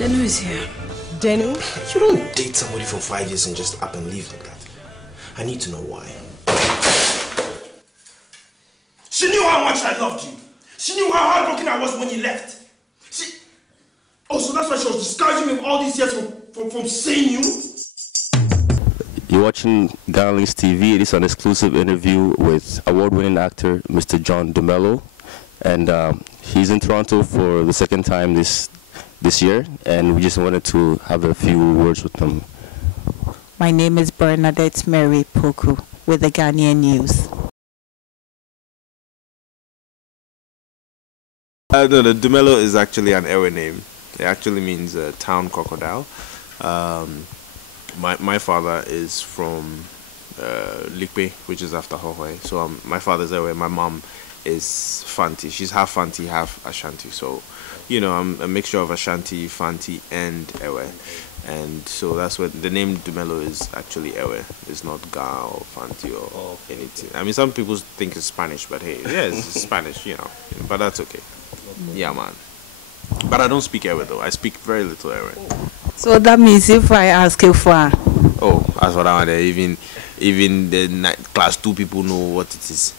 Denu is here. Denu? You don't date somebody for 5 years and just up and leave like that. I need to know why. She knew how much I loved you. She knew how heartbroken I was when you left. Oh, so that's why she was discouraging me all these years from seeing you? You're watching GhanalinxTV. It is an exclusive interview with award-winning actor Mr. John Dumelo, and he's in Toronto for the second time this year, and we just wanted to have a few words with him. My name is Bernadette Mary Poku with the Ghanaian News. No, the Dumelo is actually an Ewe name. It actually means town crocodile. My father is from Likpe, which is after Hohoi. So my father's Ewe. My mom is Fanti. She's half Fanti, half Ashanti. So, you know, I'm a mixture of Ashanti, Fanti, and Ewe. And so that's what the name Dumelo is actually Ewe. It's not Ga or Fanti or anything. I mean, some people think it's Spanish, but hey, yeah, it's Spanish, you know. But that's okay. Yeah, man. But I don't speak Ewe though. I speak very little Ewe. So that means if I ask you for... Oh, as for that one, even the class 2 people know what it is.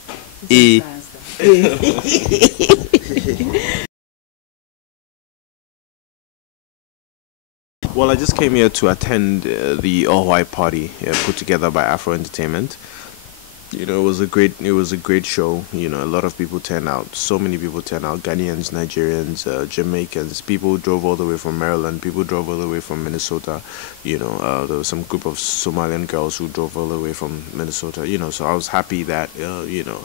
Well, I just came here to attend the all-white party put together by Afro Entertainment. You know, it was a great show. You know, a lot of people turned out. So many people turned out. Ghanaians, Nigerians, Jamaicans. People drove all the way from Maryland. People drove all the way from Minnesota. You know, there was some group of Somalian girls who drove all the way from Minnesota. You know, so I was happy that you know,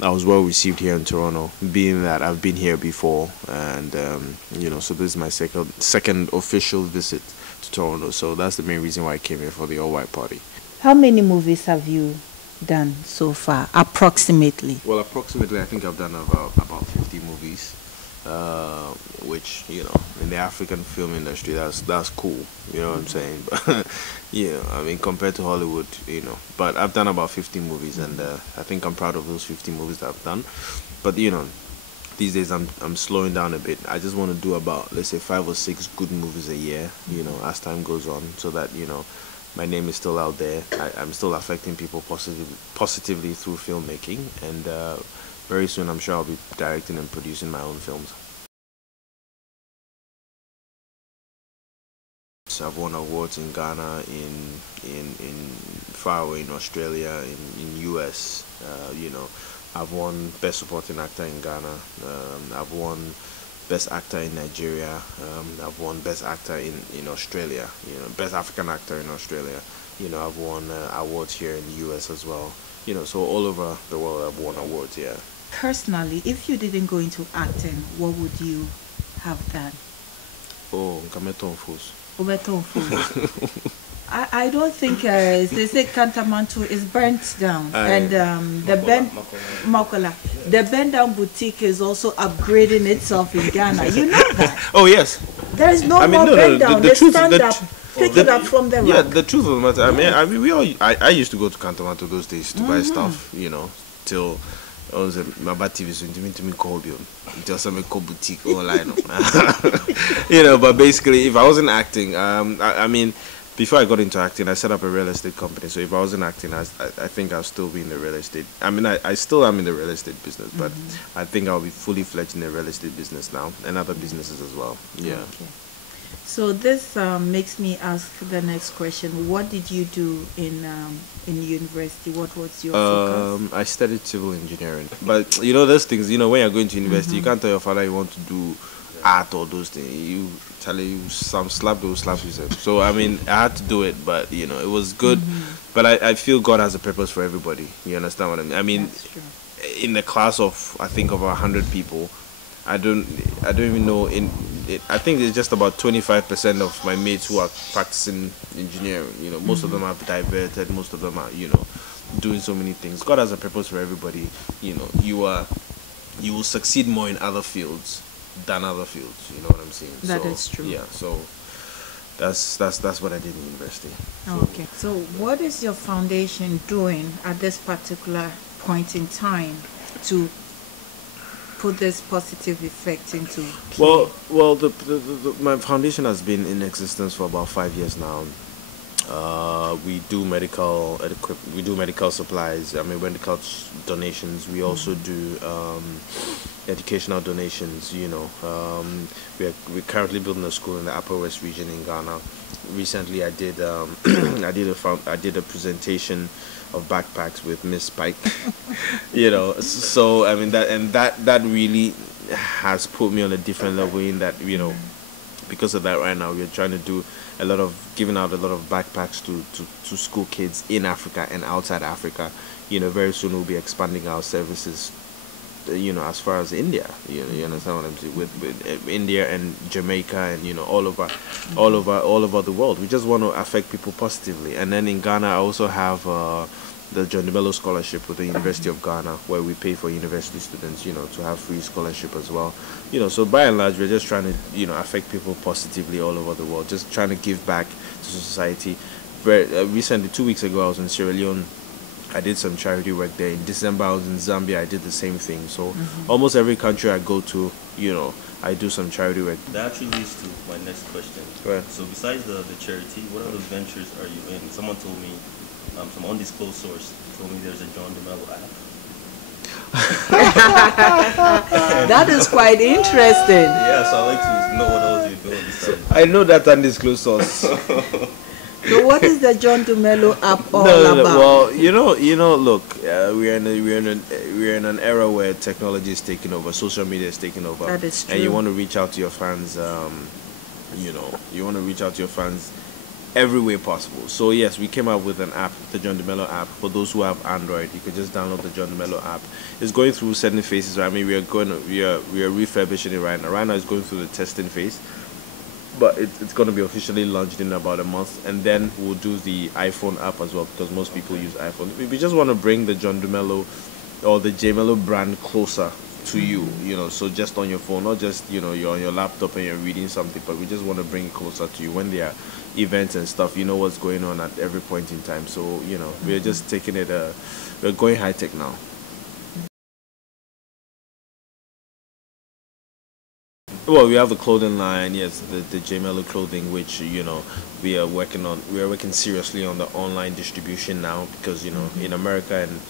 I was well received here in Toronto, being that I've been here before, and you know, so this is my second official visit to Toronto. So that's the main reason why I came here for the all-white party. How many movies have you done so far, approximately? Well, approximately, I think I've done about 50 movies, which, you know, in the African film industry, that's cool, you know what I'm saying? But you know, I mean, compared to Hollywood, you know, but I've done about 50 movies, and I think I'm proud of those 50 movies that I've done. But you know, these days I'm slowing down a bit. I just want to do about, let's say, 5 or 6 good movies a year, you know, as time goes on, so that, you know, my name is still out there. I'm still affecting people positively through filmmaking, and very soon I'm sure I'll be directing and producing my own films. So I've won awards in Ghana, in far away in Australia, in US. You know, I've won Best Supporting Actor in Ghana. I've won Best Actor in Nigeria. I've won Best Actor in Australia. You know, Best African Actor in Australia. You know, I've won awards here in the US as well. You know, so all over the world I've won awards. Yeah. Personally, if you didn't go into acting, what would you have done? Oh, Kameton Fus. I don't think they say Kantamanto is burnt down, and the bend down boutique is also upgrading itself in Ghana. You know that? Oh yes. There is no more bend down. They stand up, pick it up from the rack. Yeah, the truth of the matter. I mean, I used to go to Kantamanto those days to buy stuff. You know, till I was my bad TV so to me call you just some boutique online. You know, but basically, if I wasn't acting, I mean, before I got into acting, I set up a real estate company. So if I wasn't acting, I think I'll still be in the real estate. I mean, I still am in the real estate business, but I think I'll be fully fledged in the real estate business now, and other businesses as well. Yeah. Okay. So this makes me ask the next question. What did you do in university? What was your focus? I studied civil engineering. But you know, those things, you know, when you're going to university, you can't tell your father you want to do art or those things. You tell you some slap, they will slap you. So I mean, I had to do it, but you know, it was good. But I feel God has a purpose for everybody. You understand what I mean? I mean, in the class of, I think, over 100 people, I don't even know I think it's just about 25% of my mates who are practicing engineering. You know, most of them are diverted. Most of them are, you know, doing so many things. God has a purpose for everybody. You know, you will succeed more in other fields than other fields. You know what I'm saying? That is true. Yeah. So that's what I did in university. Okay. So what is your foundation doing at this particular point in time to put this positive effect into play? Well, my foundation has been in existence for about 5 years now. We do medical supplies. I mean, medical donations. We also do educational donations. You know, we're currently building a school in the Upper West region in Ghana. Recently, I did I did a presentation of backpacks with Miss Spike. You know, so I mean that really has put me on a different level in that, you know, because of that right now we're trying to do giving out a lot of backpacks to school kids in Africa and outside Africa. You know, very soon we'll be expanding our services, you know, as far as India. You know, you understand what I'm saying, with India and Jamaica and, you know, all over the world. We just want to affect people positively. And then in Ghana I also have the John Dumelo scholarship with the University of Ghana, where we pay for university students, you know, to have free scholarship as well. You know, so by and large, we're just trying to, you know, affect people positively all over the world, just trying to give back to society. Very recently, 2 weeks ago, I was in Sierra Leone. I did some charity work there. In December, I was in Zambia. I did the same thing. So almost every country I go to, you know, I do some charity work. That actually leads to my next question. Right. So besides the charity, what other ventures are you in? Someone told me, some undisclosed source told me there's a John Dumelo app. That is quite interesting. Yeah, so I'd like to know what else you're doing besides. I know that undisclosed source. So what is the John Dumelo app all about? Well, you know, look, we're in an era where technology is taking over, social media is taking over. That is true. And you want to reach out to your fans, you know, you want to reach out to your fans every way possible. So yes, we came up with an app, the John Dumelo app. For those who have Android, you can just download the John Dumelo app. It's going through certain phases. I mean, we are refurbishing it right now. Right now, it's going through the testing phase, but it's going to be officially launched in about a month, and then we'll do the iPhone app as well, because most people use iPhone. We just want to bring the John Dumelo or the JMelo brand closer to you, you know, so just on your phone, not just, you know, you're on your laptop and you're reading something, but we just want to bring it closer to you when there are events and stuff. You know what's going on at every point in time. So, you know, we're just taking it, we're going high tech now. Well, we have the clothing line, yes, the JMelo clothing, which, you know, we are working seriously on the online distribution now, because, you know, in America and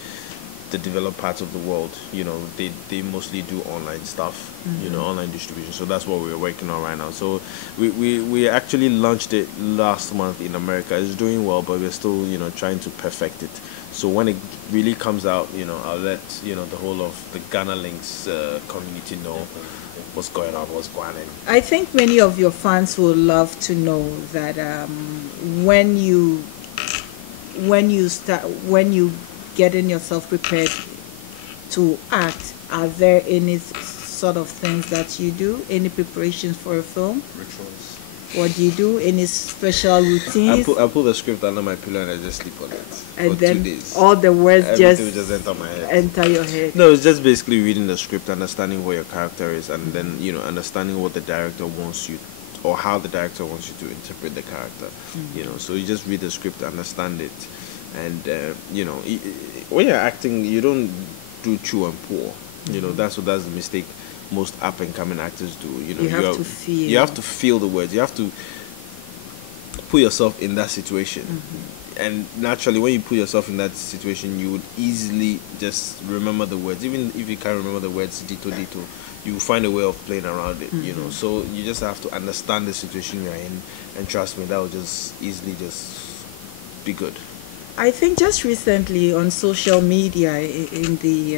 the developed parts of the world, you know, they mostly do online stuff, you know, online distribution. So that's what we're working on right now. So we actually launched it last month in America. It's doing well, but we're still, you know, trying to perfect it. So when it really comes out, you know, I'll let, you know, the whole of the GhanalinxTV community know what's going on, what's going on. I think many of your fans will love to know that when you getting yourself prepared to act, are there any sort of things that you do? Any preparations for a film? Rituals. What do you do? Any special routines? I put the script under my pillow and I just sleep on it and for then 2 days. All the words Everything just enter my head. enter your head. No, it's just basically reading the script, understanding what your character is, and then, you know, understanding what the director wants you, or how the director wants you to interpret the character. You know, so you just read the script, understand it, and you know, when you're acting, you don't do chew and pour. You know, that's the mistake most up and coming actors do. You know, you have to feel. You have to feel the words. You have to put yourself in that situation. And naturally, when you put yourself in that situation, you would easily just remember the words. Even if you can't remember the words dito, you will find a way of playing around it, you know. So you just have to understand the situation you're in, and trust me, that will just easily just be good. I think just recently on social media, in the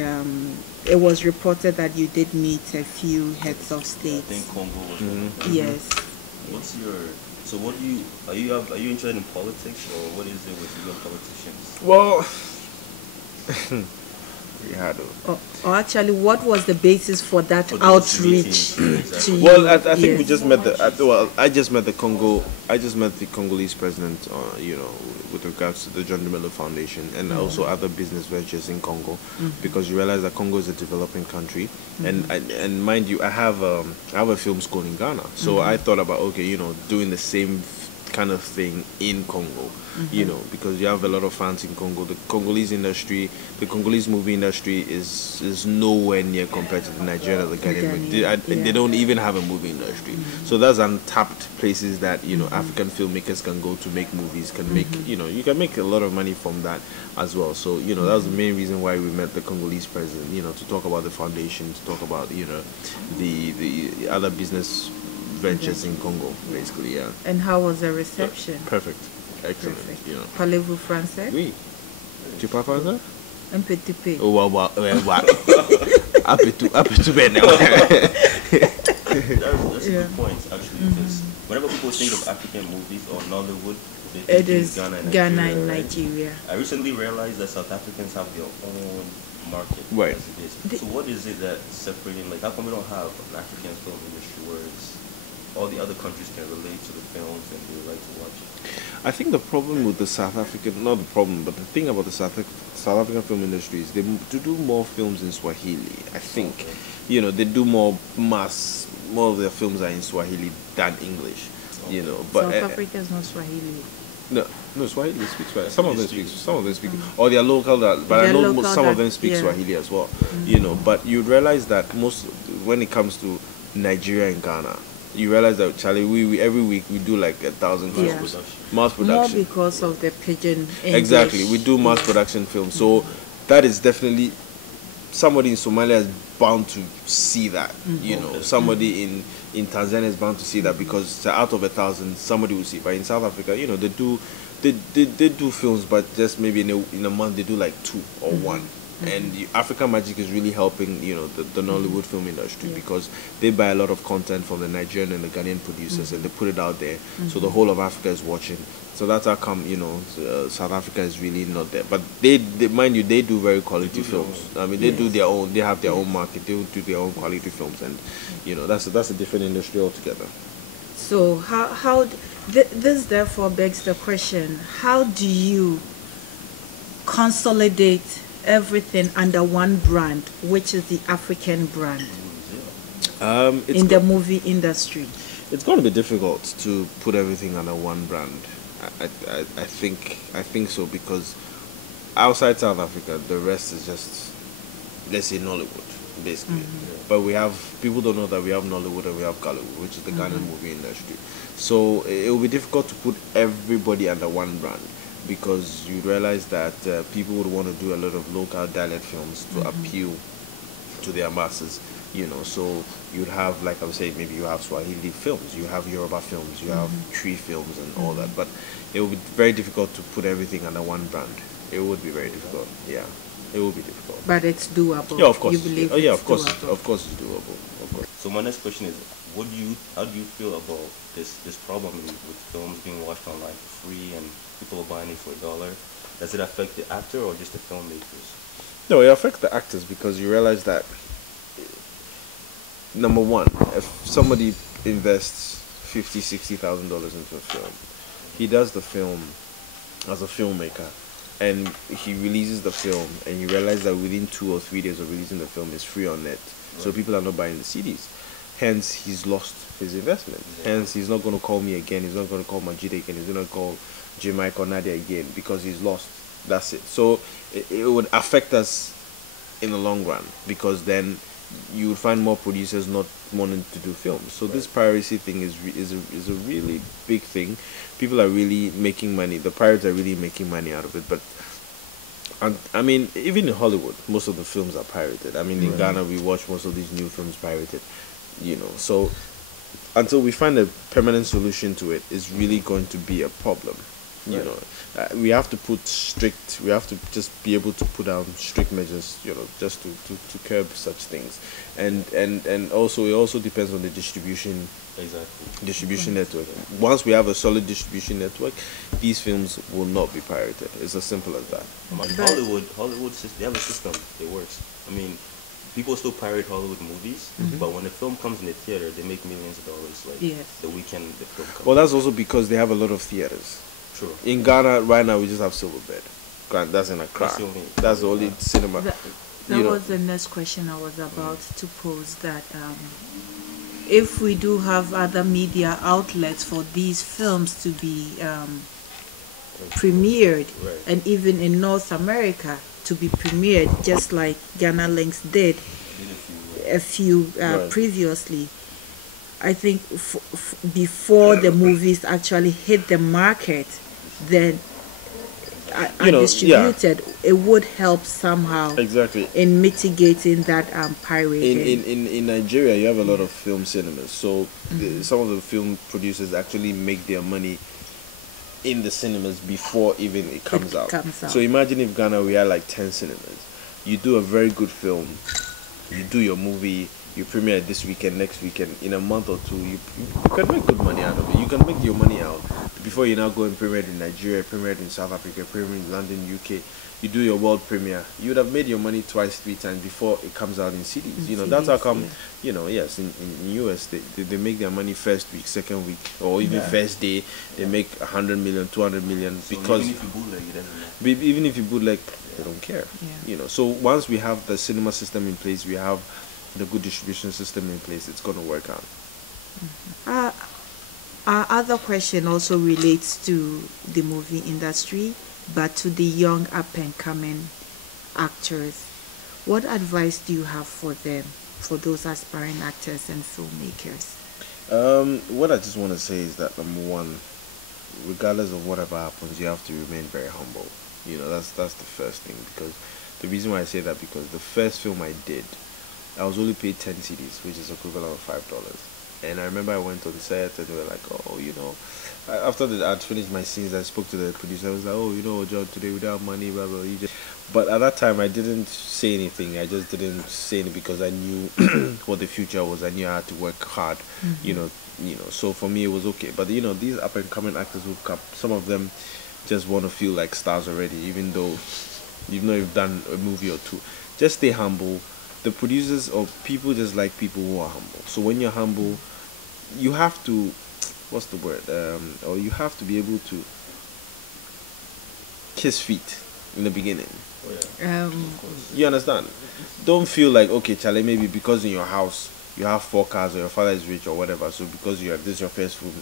it was reported that you did meet a few heads of state. I think Congo was one of them. Yes. What's your... So what do you... Are you interested in politics, or what is it with you and politicians? Well... Or actually, what was the basis for that outreach to you? Well, I think we just met I just met the Congolese president, you know, with regards to the John Dumelo Foundation, and also other business ventures in Congo, because you realize that Congo is a developing country, and mind you, I have a film school in Ghana, so I thought about, okay, you know, doing the same kind of thing in Congo, you know, because you have a lot of fans in Congo. The Congolese industry, the Congolese movie industry is nowhere near compared to the Nigerian or the Ghanaian. They don't even have a movie industry. So that's untapped places that, you know, African filmmakers can go to make movies, can make, you know, you can make a lot of money from that as well. So, you know, that was the main reason why we met the Congolese president, you know, to talk about the foundation, to talk about, you know, the other business ventures in Congo, basically, yeah. And how was the reception? Perfect. Excellent. Perfect. You know. Parlez-vous français? Oui. Tu parles français? Un petit peu. Oh, wow, wow, wow. Un peu bien now. That's a good point, actually, because whenever people think of African movies or Nollywood, they think It is Ghana and right? Nigeria. I recently realized that South Africans have their own market. Right. As it is. So what is it that's separating? Like, how come we don't have an African film industry where all the other countries can relate to the films and they would like to watch it? I think the problem with the South African, not the problem, but the thing about the South African film industry is they do more films in Swahili. I think, you know, they do more of their films are in Swahili than English, you know. But South Africa is not Swahili. No, Swahili speaks Swahili. Some of them speak, or they are local, but I know some of them speak Swahili as well, you know. But you realize that when it comes to Nigeria and Ghana, you realize that, Charlie, we every week we do like 1,000 films, mass production. More because of the pidgin English. Exactly, we do mass production films, so that is definitely somebody in Somalia is bound to see that. You know, somebody in Tanzania is bound to see that, because out of 1,000, somebody will see. But in South Africa, you know, they do films, but just maybe in a month they do like 2 or 1. And African Magic is really helping, you know, the Nollywood film industry, because they buy a lot of content from the Nigerian and the Ghanaian producers and they put it out there, so the whole of Africa is watching. So that's how come, you know, South Africa is really not there. But they mind you, they do very quality films. I mean, they do their own. They have their own market. They do their own quality films, and you know, that's a different industry altogether. So this therefore begs the question: how do you consolidate everything under one brand, which is the African brand, in the movie industry? It's going to be difficult to put everything under one brand. I think so, because outside South Africa, the rest is just, let's say, Nollywood, basically. But we have, people don't know that we have Nollywood and we have Ghallywood, which is the Ghanaian movie industry. So it will be difficult to put everybody under one brand, because you realize that people would want to do a lot of local dialect films to appeal to their masses, you know. So you'd have, like I was saying, maybe you have Swahili films, you have Yoruba films, you have Tree films and all that, but it would be very difficult to put everything under one brand. It would be very difficult, yeah. It would be difficult. But it's doable. Yeah, of course. You believe of course, doable. of course it's doable. Of course. So my next question is, how do you feel about this problem with films being watched online for free and people are buying it for $1? Does it affect the actor or just the filmmakers? No, it affects the actors, because you realize that, number one, if somebody invests $50,000-$60,000 into a film, he does the film as a filmmaker, and he releases the film, and you realize that within 2 or 3 days of releasing the film, it's free on net. So people are not buying the CDs. Hence, he's lost his investment. Hence, he's not going to call me again. He's not going to call Majid again. He's going to call J-Mike or Nadia again, because he's lost. That's it. So it would affect us in the long run, because then you would find more producers not wanting to do films. So this piracy thing is a really big thing. People are really making money. The pirates are really making money out of it. But I mean, even in Hollywood, most of the films are pirated. I mean, in Ghana, we watch most of these new films pirated, you know. So until we find a permanent solution to it, it's really going to be a problem. You know, we have to we have to just be able to put down strict measures, you know, just to curb such things. And also, it also depends on the distribution network. Once we have a solid distribution network, these films will not be pirated. It's as simple as that. Hollywood, they have a system. It works. I mean, people still pirate Hollywood movies, but when the film comes in the theater, they make millions of dollars. Like the weekend the film comes. Well, that's also because they have a lot of theaters. True. In Ghana, right now, we just have Silverbed. That's in Accra. That's the only cinema. That was the next question I was about to pose, that if we do have other media outlets for these films to be premiered, and even in North America to be premiered, just like GhanaLinx did a few previously, I think before the movies actually hit the market, then are distributed, it would help somehow in mitigating that pirating. In Nigeria, you have a lot of film cinemas, so some of the film producers actually make their money in the cinemas before even it comes out. So imagine if Ghana, we had like 10 cinemas. You do a very good film, you do your movie, you premiere this weekend, next weekend, in a month or two, you can make good money out of it. You can make your money out before you now go and premiere in Nigeria, premiere in South Africa, premiere in London, UK. You do your world premiere, you would have made your money twice, 3 times before it comes out in CDs. You know, that's how come, you know, yes, in US, they make their money first week, second week, or even first day, they make 100 million, 200 million, so because even if you bootleg, it doesn't matter. Even if you bootleg, they don't care. You know, so once we have the cinema system in place, we have the good distribution system in place, it's going to work out. Our other question also relates to the movie industry, but to the young up-and-coming actors. What advice do you have for them, for those aspiring actors and filmmakers? What I just want to say is that, number one, regardless of whatever happens, you have to remain very humble. You know, that's the first thing, because the reason why I say that, because the first film I did, I was only paid 10 CDs, which is equivalent of $5. And I remember I went on set and they were like, oh, you know, after I'd finished my scenes, I spoke to the producer. I was like, oh, you know, John, today we don't have money, blah, blah, you just... But at that time, I didn't say anything. I just didn't say anything because I knew what the future was. I knew I had to work hard, you know. So for me, it was okay. But, you know, these up-and-coming actors who've come, some of them just want to feel like stars already, even though you've done a movie or two. Just stay humble. The producers or people just like people who are humble. So when you're humble, you have to, what's the word? Or you have to be able to kiss feet in the beginning. You understand? Don't feel like, okay, Charlie, maybe because in your house you have 4 cars or your father is rich or whatever, so because you have this your first food,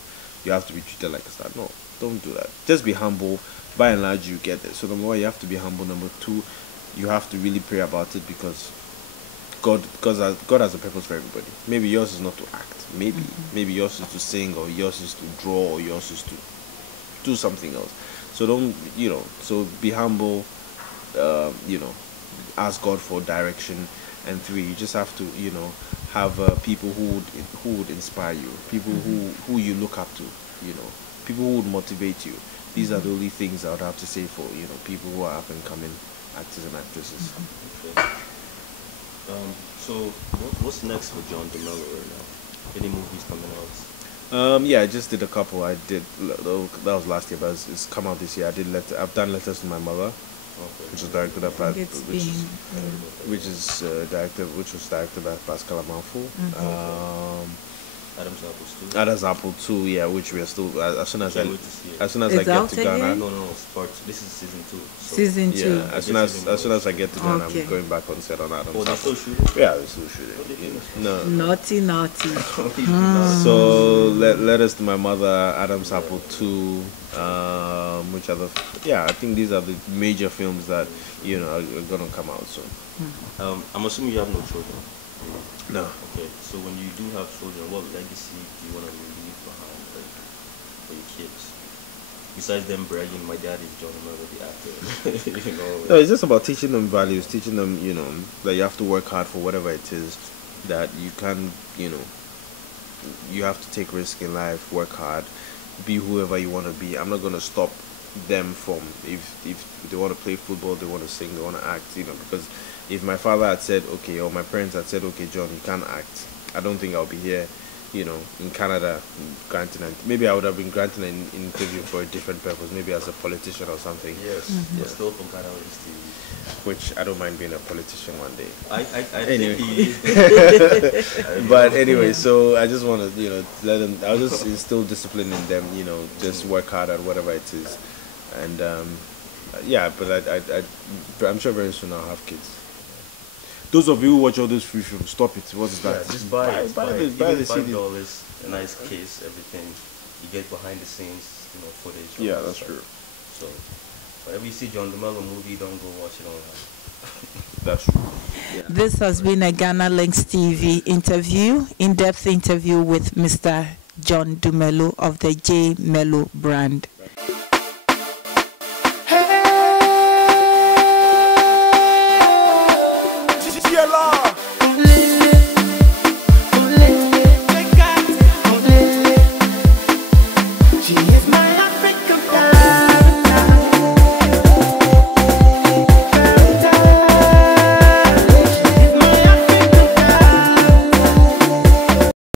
you have to be treated like a star. No, don't do that. Just be humble. By and large, you get it. So number one, you have to be humble. Number two, you have to really pray about it, because God has a purpose for everybody. Maybe yours is not to act. Maybe yours is to sing, or yours is to draw, or yours is to do something else. So don't, you know, so be humble, you know, ask God for direction. And 3, you just have to, you know, have people who would inspire you, people who you look up to, you know, people who would motivate you. These are the only things I would have to say for, you know, people who are up and coming actors and actresses. So what's next for John Dumelo right now? Any movies coming out? Yeah, I just did a couple. I did, that was last year, but it's come out this year. I've done Letters to My Mother, which was directed by which was directed by Pascal Amanfo. Adam's Apple 2, yeah, which we are still, as soon as I get to Ghana. No, this is season 2. So Season 2. Yeah, as soon as I get to Ghana, I'm going back on set on Adam's Apple. They're still shooting? Yeah, they're still shooting. No. Naughty. So Letters to My Mother, Adam's Apple 2, which are I think these are the major films that, you know, are gonna come out soon. I'm assuming you have no children. No. Okay, so when you do have children, what legacy do you want to leave behind, like, for your kids? Besides them bragging, my dad is John Dumelo, the actor. You know? No, it's just about teaching them values, teaching them, you know, that you have to work hard for whatever it is, that you can, you know, you have to take risk in life, work hard, be whoever you want to be. I'm not going to stop them from, if they want to play football, they want to sing, they want to act, you know, because if my father had said, okay, or my parents had said, okay, John, you can't act, I don't think I'll be here, you know, in Canada, granting, maybe I would have been granting an interview for a different purpose, maybe as a politician or something. Yes, but still from GhanalinxTV. Which I don't mind being a politician one day. Anyway. But anyway, so I just want to, you know, let them, I'll just instill discipline in them, you know, just work hard at whatever it is. And yeah, but I'm sure very soon I'll have kids. those of you who watch all those free films, stop it. What is that? Yeah, just buy it. Buy the Even CD. $5, a nice case, everything. You get behind the scenes, footage. Yeah, that's true. So, whenever you see John Dumelo movie, don't go watch it online. That's true. Yeah. This has been a GhanalinxTV interview, in-depth interview with Mr. John Dumelo of the J Melo brand.